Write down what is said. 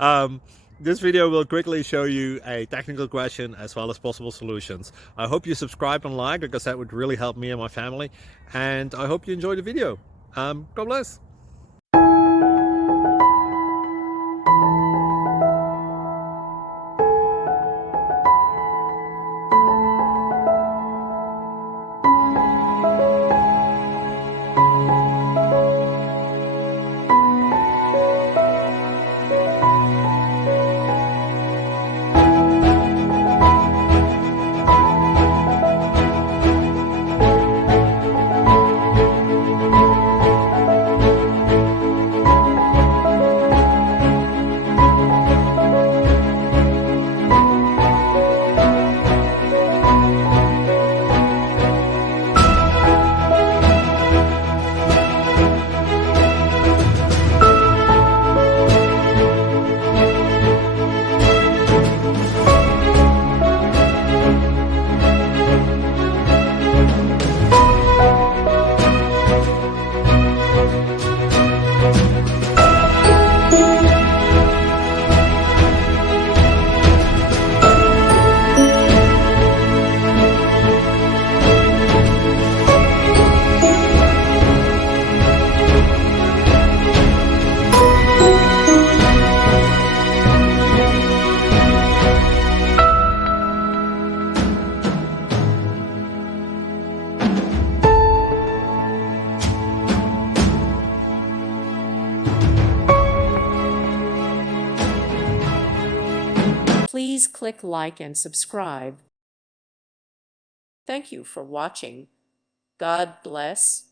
um, this video will quickly show you a technical question as well as possible solutions. I hope you subscribe and like, because that would really help me and my family. And I hope you enjoy the video. God bless. Please click like and subscribe. Thank you for watching. God bless.